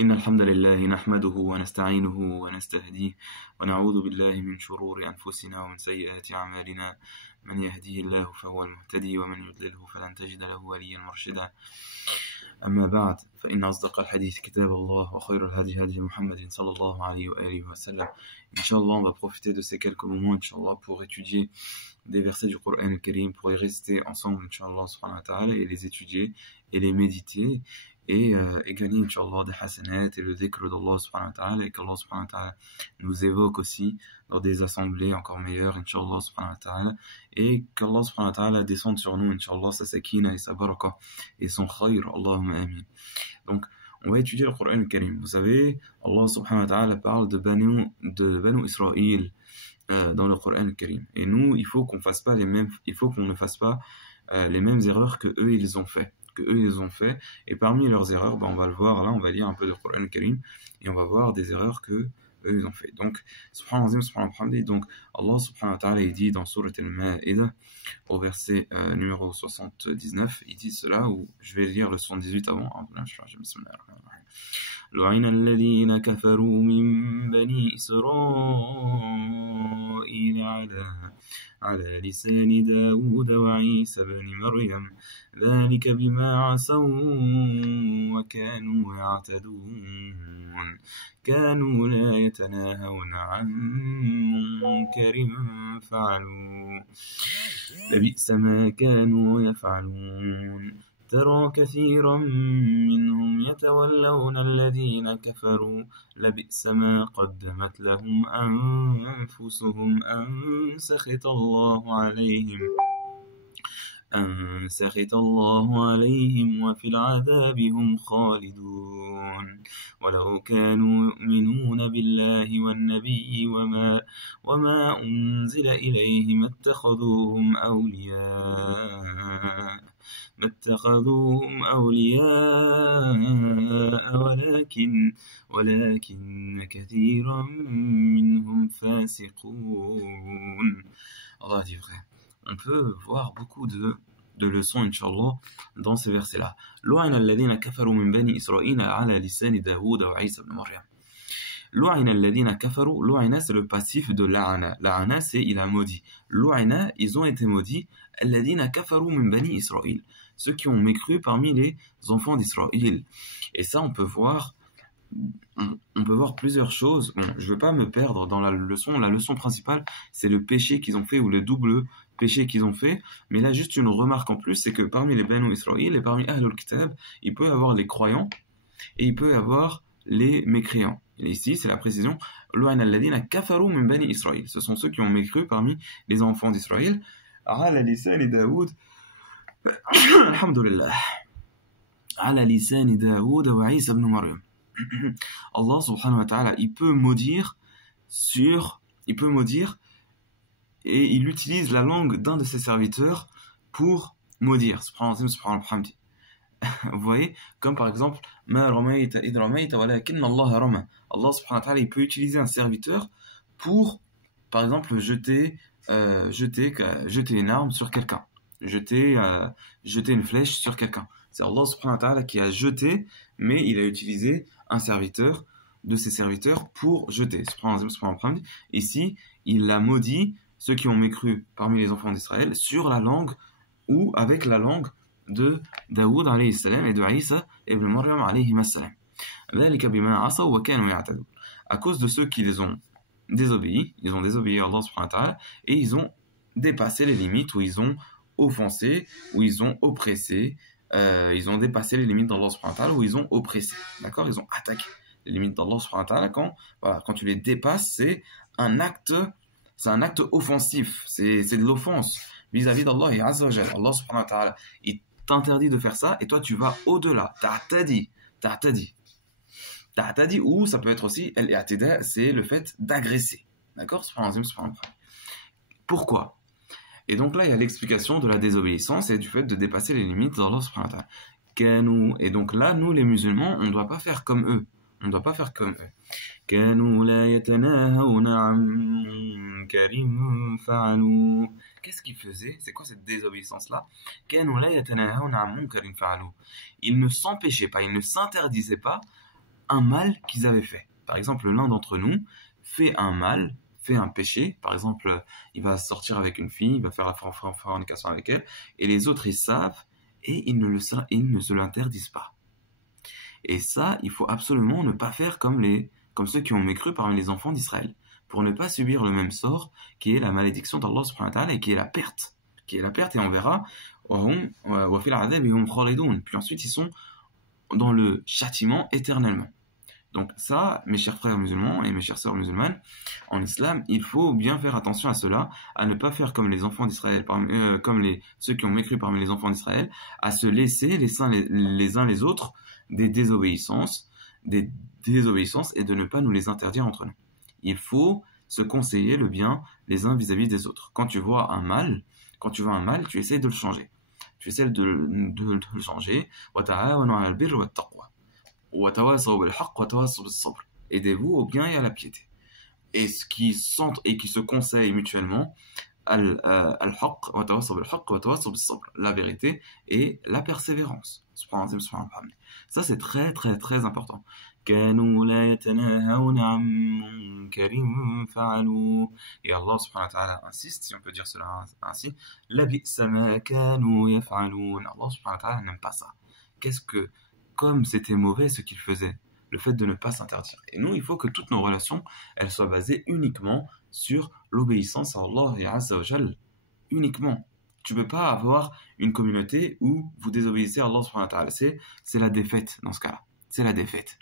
إن الحمد لله نحمده ونستعينه ونستهديه ونعوذ بالله من شرور أنفسنا ومن سيئات أعمالنا من يهديه الله فهو المهتدي ومن يضلله فلن تجد له وليا مرشدا أما بعد فإن أصدق الحديث كتاب الله وخير الهدي هدي محمد صلى الله عليه وآله وسلم. Inch'Allah, on va profiter de ces quelques moments, Inch'Allah, pour étudier des versets du Coran al-Karim, pour y rester ensemble, Inch'Allah, subhanahu wa ta'ala, et les étudier et les méditer et gagner, Inch'Allah, des hasanat et le dhikr d'Allah subhanahu wa ta'ala, et qu'Allah subhanahu wa ta'ala nous évoque aussi dans des assemblées encore meilleures, Inch'Allah subhanahu wa ta'ala, et qu'Allah subhanahu wa ta'ala descende sur nous, Inch'Allah, sa sakina et sa baraka et son khayr, Allahumma amin. Donc, on va étudier le Coran al-Karim. Vous savez, Allah subhanahu wa ta'ala parle de Banu Israël dans le Coran al-Karim. Et nous, il faut qu'on ne fasse pas les mêmes erreurs que eux ils ont fait. Et parmi leurs erreurs, on va le voir là, on va lire un peu de Coran al-Karim et on va voir des erreurs que eux ils ont fait. Donc, subhanallah, donc Allah subhanahu wa ta'ala il dit dans Surat al-Ma'idah au verset numéro 79, il dit cela, ou je vais lire le 78 avant. لعن الذين كفروا من بني إسرائيل على لسان داود وعيسى بن مريم ذلك بما عصوا وكانوا يعتدون كانوا لا يتناهون عن منكر فعلوا لبئس ما كانوا يفعلون ترى كثيرا منهم يتولون الذين كفروا لبئس ما قدمت لهم أنفسهم أن سخط الله عليهم وفي العذاب هم خالدون ولو كانوا يؤمنون بالله والنبي وما أنزل إليه ما اتخذوهم أولياء ولكن كثيرا منهم فاسقون. Allah dit vrai. On peut voir beaucoup de leçons, Inch'Allah, dans ces versets-là. لُعِنَ الَّذِينَ كَفَرُوا مِنْ بَنِي إِسْرَائِيلَ عَلَى لِسَانِ داوود وعيسى بن مريم. لُعِنَ الَّذِينَ كَفَروا, لُعِنَ c'est le passif de la'ana. La'ana c'est il a maudit. لُعِنَ, ils ont été maudits. الَّذِينَ كَفَرُوا مِنْ بَنِي إِسْرَائِيل, ceux qui ont mécru parmi les enfants d'Israël. Et ça, on peut voir plusieurs choses. Bon, je ne veux pas me perdre dans la leçon. La leçon principale, c'est le péché qu'ils ont fait, ou le double péché qu'ils ont fait. Mais là, juste une remarque en plus, c'est que parmi les Banu Israël et parmi Ahlul Kitab, il peut y avoir les croyants et il peut y avoir les mécréants. Et ici, c'est la précision. Lu'ana alladhina kafaru min bani Israël. Ce sont ceux qui ont mécru parmi les enfants d'Israël. Ala lisani Daoud. Alhamdulillah. Ala lisani Daoud wa Isa ibn Maryam. Allah subhanahu wa ta'ala, il peut maudire et il utilise la langue d'un de ses serviteurs pour maudire. Subhanallah. Vous voyez, comme par exemple, Ma ramayta id ramayta walakinna Allah rama. Allah subhanahu wa ta'ala, il peut utiliser un serviteur pour, par exemple, jeter une arme sur quelqu'un, jeter une flèche sur quelqu'un. C'est Allah subhanahu wa ta'ala qui a jeté, mais il a utilisé un serviteur de ses serviteurs pour jeter. Ici, il a maudit ceux qui ont mécru parmi les enfants d'Israël sur la langue ou avec la langue de Daoud alayhi salam et de Isa ibn Maryam alayhi salam. À cause de ceux qui les ont désobéis, ils ont désobéi à Allah subhanahu wa ta'ala et ils ont dépassé les limites, où ils ont offensé, où ils ont oppressé. Ils ont dépassé les limites d'Allah subhanahu wa ta'ala, où ils ont oppressé. D'accord, ils ont attaqué les limites d'Allah subhanahu wa ta'ala. Quand tu les dépasses, c'est un acte offensif, c'est de l'offense vis-à-vis d'Allah et Azza wa Jal. Allah subhanahu wa ta'ala, il t'interdit de faire ça et toi tu vas au-delà. Ta'tadi, ou ça peut être aussi al-i'tida, c'est le fait d'agresser. D'accord, subhanallah. Pourquoi? Et donc là, il y a l'explication de la désobéissance et du fait de dépasser les limites d'Allah subhanahu wa ta'ala. Et donc là, nous les musulmans, on ne doit pas faire comme eux. Qu'est-ce qu'ils faisaient? C'est quoi cette désobéissance-là? Ils ne s'empêchaient pas, ils ne s'interdisaient pas un mal qu'ils avaient fait. Par exemple, l'un d'entre nous fait un mal, fait un péché. Par exemple, il va sortir avec une fille, il va faire la fornication avec elle, et les autres, ils savent, et ils ne se l'interdisent pas. Et ça, il faut absolument ne pas faire comme ceux qui ont mécru parmi les enfants d'Israël, pour ne pas subir le même sort qui est la malédiction d'Allah subhanahu wa ta'ala et qui est la perte. Et on verra, puis ensuite ils sont dans le châtiment éternellement. Donc ça, mes chers frères musulmans et mes chères sœurs musulmanes, en islam, il faut bien faire attention à cela, à ne pas faire comme les enfants d'Israël, ceux qui ont mécru parmi les enfants d'Israël, à se laisser les uns les autres des désobéissances et de ne pas nous les interdire entre nous. Il faut se conseiller le bien les uns vis-à-vis des autres. Quand tu vois un mal, tu essaies de le changer. Tu essaies de le changer. Aidez-vous au bien et à la piété. Et qui se conseillent mutuellement la vérité et la persévérance. Ça, c'est très, très, très important. Et Allah subhanahu wa ta'ala insiste, si on peut dire cela ainsi, Allah subhanahu wa ta'ala n'aime pas ça. Comme c'était mauvais ce qu'il faisait, le fait de ne pas s'interdire. Et nous, il faut que toutes nos relations, elles soient basées uniquement sur l'obéissance à Allah et Azza wa Jal. Uniquement. Tu ne peux pas avoir une communauté où vous désobéissez à Allah subhanahu wa ta'ala. C'est la défaite dans ce cas-là. C'est la défaite.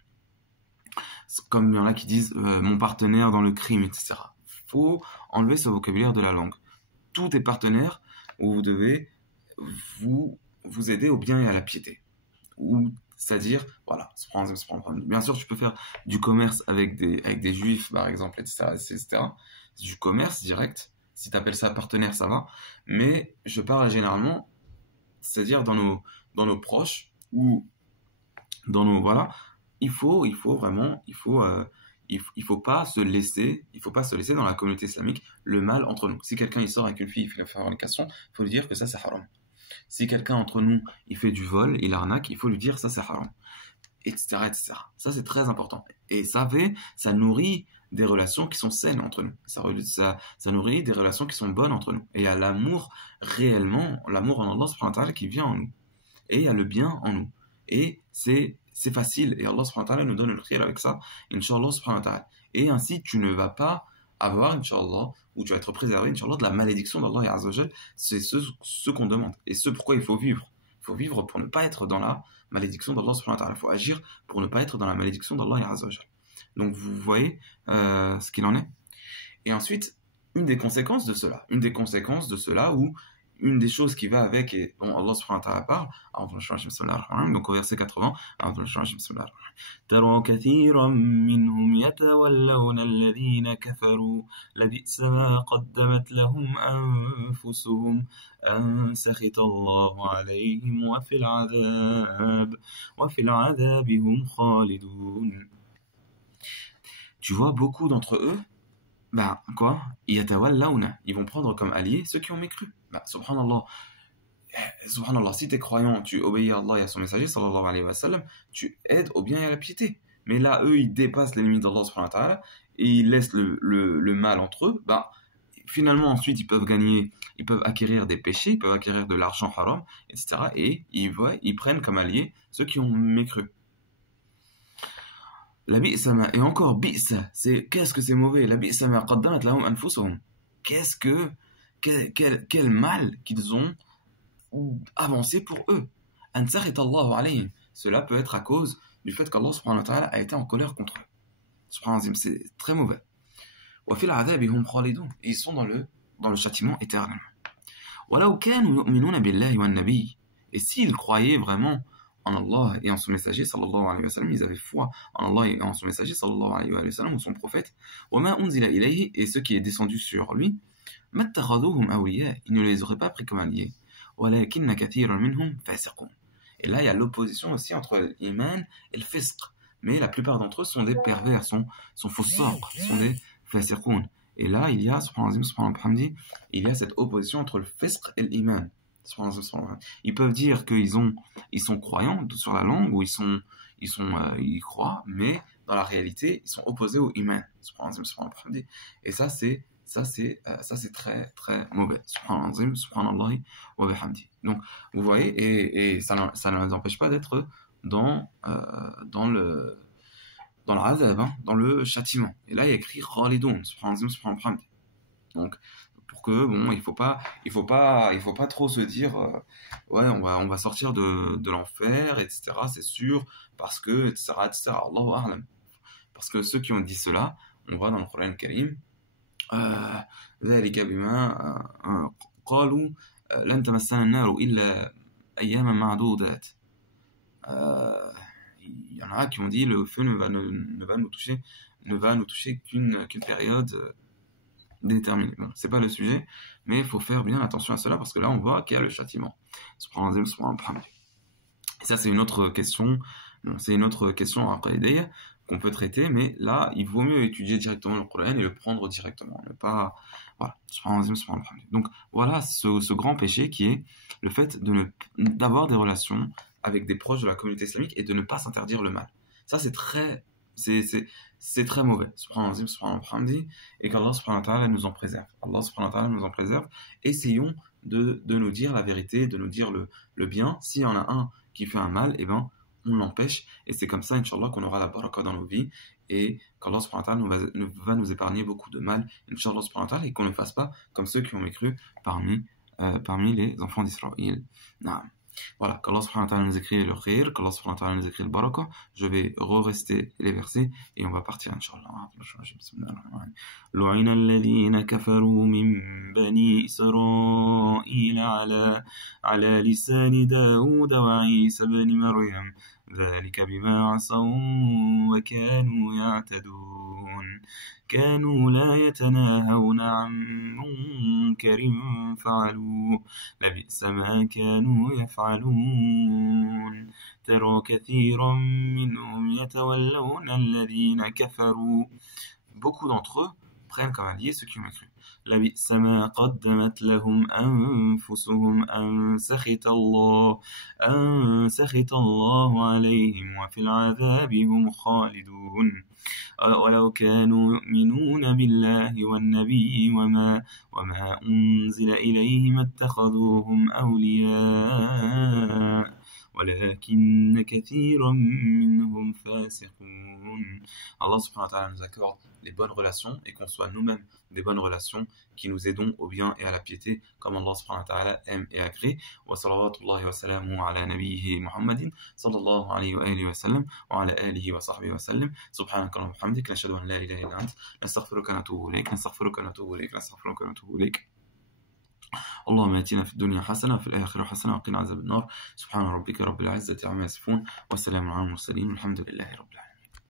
Comme il y en a qui disent mon partenaire dans le crime, etc. Il faut enlever ce vocabulaire de la langue. Tout est partenaire où vous devez vous aider au bien et à la piété. C'est-à-dire, voilà, bien sûr, tu peux faire du commerce avec des juifs, par exemple, etc. C'est du commerce direct. Si tu appelles ça partenaire, ça va. Mais je parle généralement, c'est-à-dire dans nos proches ou dans nos, voilà, il faut pas se laisser dans la communauté islamique le mal entre nous. Si quelqu'un il sort avec une fille, il fait la fornication, il faut lui dire que ça c'est haram. Si quelqu'un entre nous, il fait du vol, il arnaque, il faut lui dire ça c'est haram, etc., etc. Ça c'est très important. Et ça nourrit des relations qui sont saines entre nous. Ça nourrit des relations qui sont bonnes entre nous. Et il y a l'amour réellement, l'amour en Allah subhanahu wa ta'ala qui vient en nous. Et il y a le bien en nous. Et c'est facile. Et Allah subhanahu wa ta'ala nous donne le khir avec ça. Inch'Allah subhanahu wa ta'ala. Et ainsi, tu ne vas pas avoir, Inch'Allah, ou tu vas être préservé, Inch'Allah, de la malédiction d'Allah Azza wa Jal. C'est ce qu'on demande. Et ce pourquoi il faut vivre. Il faut vivre pour ne pas être dans la malédiction d'Allah subhanahu wa ta'ala. Il faut agir pour ne pas être dans la malédiction d'Allah Azza wa Jal. Donc vous voyez ce qu'il en est. Et ensuite, une des conséquences de cela, ou une des choses qui va avec et dont Allah subhanahu wa ta'ala parle, donc au verset 80, ترى كثيرا منهم يتولون الذين كفروا لبئس ما قدمت لهم أنفسهم أن سخط الله عليهم وفي العذاب هم خالدون. Tu vois beaucoup d'entre eux, ils vont prendre comme alliés ceux qui ont mécru. Subhanallah, si tu es croyant, tu obéis à Allah et à son messager, sallallahu alayhi wa sallam, tu aides au bien et à la piété. Mais là, eux, ils dépassent les limites d'Allah subhanahu wa ta'ala et ils laissent le mal entre eux. Finalement, ensuite, ils peuvent acquérir des péchés, ils peuvent acquérir de l'argent haram, etc. Et ils prennent comme alliés ceux qui ont mécru. La bi'sama, et encore bi'sa, qu'est-ce que c'est mauvais, la bi'sama qaddamat lahum anfusuhum. Quel mal qu'ils ont avancé pour eux. An sakhita Allahu alayhim. Cela peut être à cause du fait qu'Allah subhanahu wa ta'ala a été en colère contre eux. Subhanallah, c'est très mauvais. Wa fil adhabi hum khalidun. Ils sont dans le châtiment éternel. Walau kanu yu'minuna billahi wan nabiy. Et s'ils croyaient vraiment en Allah et en son messager sallallahu alayhi wa sallam, ils avaient foi en Allah et en son messager sallallahu alayhi wa sallam, ou son prophète, wa ma unzila ilayhi, et ce qui est descendu sur lui, mattakhaduhum awliya, ils ne les auraient pas pris comme alliés. Walakinna kathiran minhum fasiqun. Et là il y a l'opposition aussi entre l'iman et le fisq, mais la plupart d'entre eux sont des pervers, sont fausseurs, sont des fasiqun. Et là il y a cette opposition entre le fisq et l'iman. Ils peuvent dire qu'ils sont croyants sur la langue, ou ils ils croient, mais dans la réalité, ils sont opposés au iman. Et ça, c'est très, très mauvais. Subhanallah wa bihamdi. Donc, vous voyez, et ça ne les empêche pas d'être dans, dans l'azab, hein, dans le châtiment. Et là, il y a écrit Khalidun, subhanallah. Donc, pour que, bon, il faut pas trop se dire, ouais, on va sortir de l'enfer, etc., c'est sûr, parce que, etc., Allahu a'lam. Parce que ceux qui ont dit cela, on voit dans le Coran Karim, ذلك بما قالوا لن تمسنا النار إلا أياما معدودات. Il y en a qui ont dit le feu ne va nous toucher qu'une période déterminée. Bon, c'est pas le sujet, mais il faut faire bien attention à cela parce que là on voit qu'il y a le châtiment. Et ça c'est une autre question. Bon, c'est une autre question après d'ailleurs qu'on peut traiter, mais là il vaut mieux étudier directement le Coran et le prendre directement, ne pas voilà. Donc voilà ce grand péché qui est le fait d'avoir des relations avec des proches de la communauté islamique et de ne pas s'interdire le mal. Ça c'est très mauvais. Et qu'Allah subhanahu wa ta'ala nous en préserve. Allah subhanahu wa ta'ala nous en préserve. Essayons de nous dire la vérité, de nous dire le bien. S'il y en a un qui fait un mal, eh ben on l'empêche, et c'est comme ça, Inch'Allah, qu'on aura la baraka dans nos vies, et qu'Allah subhanahu wa ta'ala va nous épargner beaucoup de mal, Inch'Allah subhanahu wa ta'ala, et qu'on ne fasse pas comme ceux qui ont mécru parmi les enfants d'Israël. Voilà, qu'Allah subhanahu wa ta'ala nous écrit le khir, qu'Allah subhanahu wa ta'ala nous écrit le baraka. Je vais re-rester les versets, et on va partir, Inch'Allah. لعن الذين كفروا من بني إسرائيل على لسان داود وعيسى بن مريم ذلك بما عصوا وكانوا يعتدون كانوا لا يتناهون عن منكر فعلوه لبئس ما كانوا يفعلون ترى كثيرا منهم يتولون الذين كفروا. Beaucoup d'entre eux prennent comme alliés ceux qui ont cru. لبئس ما قدمت لهم أنفسهم أن سخط الله عليهم وفي العذاب هم خالدون ولو كانوا يؤمنون بالله والنبي وما أنزل إليه ما اتخذوهم أولياء ولكن كثيرا منهم فاسقون. Allah subhanahu wa ta'ala nous accorde les bonnes relations et qu'on soit nous-mêmes des bonnes relations qui nous aidons au bien et à la piété comme Allah subhanahu wa ta'ala aime et agrée. Wa salawatullahi wa salamu ala nabiyhi Muhammadin sallallahu alayhi wa alihi wa sallam wa ala alihi wa sahbihi wa sallam. Subhanaka wa bihamdika nashhadu an la ilaha illa anta nastaghfiruka wa natubu ilayk. اللهم آتنا في الدنيا حسنة وفي الآخرة حسنة وقنا عذاب النار. سبحان ربك رب العزة عما يصفون والسلام على المرسلين والحمد لله رب العالمين.